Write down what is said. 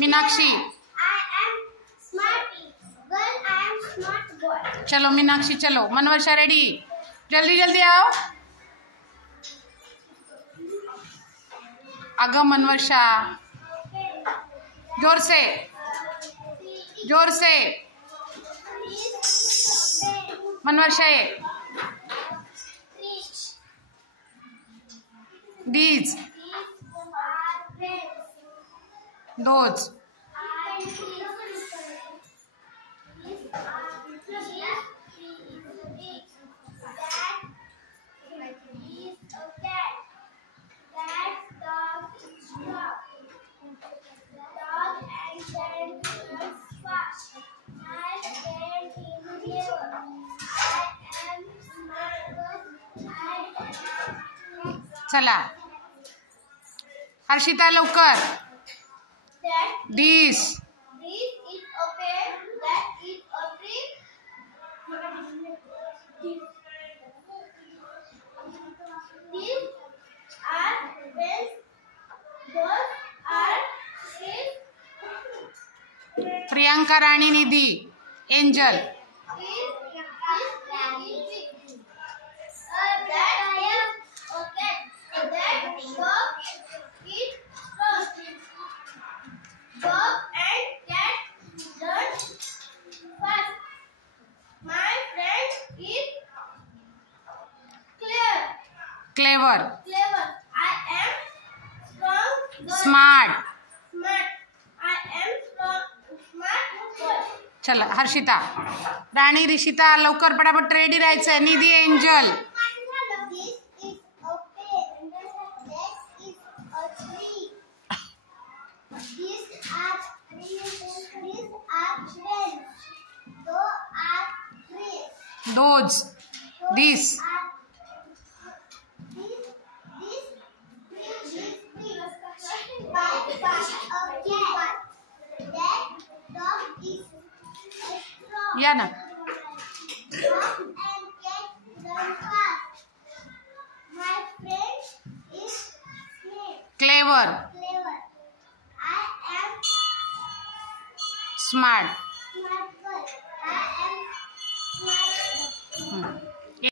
Meenakshi. I am smart girl. I am smart boy. चलो मीनाक्षी चलो. मनवर्षा ready. जल्दी जल्दी आओ. आगे मनवर्षा. जोर से जोर से. मनवर्षा ये. These. Those. चला हर्षिता लवकर. This. This is okay. That is okay. These are pens. Those are sheets. Priyanka Rani Nidhi. Angel. Clever. Clever. I am strong. Smart. Smart. I am strong. Smart boy. चला हर्षिता. राणी ऋषिता लवकर पटापट रेडी राहायचं. निधी angel. This is a pen. That is a tree. These are pens. Those are trees. Those. This. या ना. Clever. I am Smart. smart girl. I am smart.